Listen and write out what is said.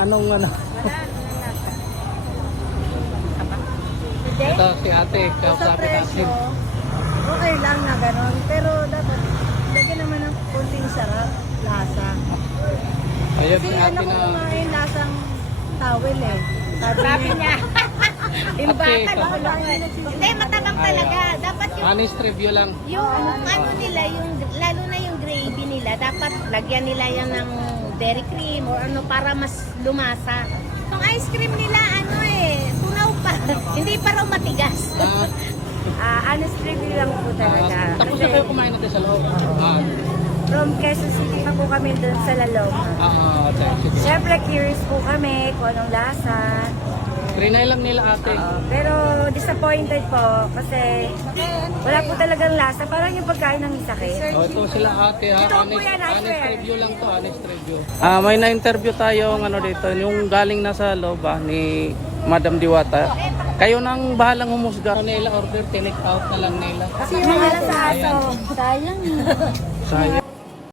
Anong ano? Ito si ate, Sa kausapin natin. presyo, okay lang na gano'n. Pero dapat, lagyan naman ng kunting sarap, lasa. Ayun Kasi si ano ate ko na... kumain lasang tawel eh. Sabi niya. Ate, Hindi, matabang talaga. Dapat honest review lang. yung ano nila, yung, lalo na yung gravy nila, dapat lagyan nila yan ng dairy cream or ano para mas lumasa. Yung ice cream nila, ano tunaw pa. Hindi pa raw matigas. Honest review lang po talaga. Tapos na Kasi kayo kumain natin sa loob. from Quezon City pa po kami dun sa Lalong. Sige. Siyempre curious po kami kung anong lasa. Trinay lang nila ate. Pero disappointed po kasi wala po talagang lasa. Parang yung pagkain ng sakit. Ito sila ate ha. Ito po yan, I Honest swear. review lang to, honest review. May na-interview tayong ano dito, yung galing nasa loob ni Madam Diwata. Kayo nang bahalang humusga. Nila order, take out na lang nila. Kasi yung wala sa aso. Sayang. Sayang.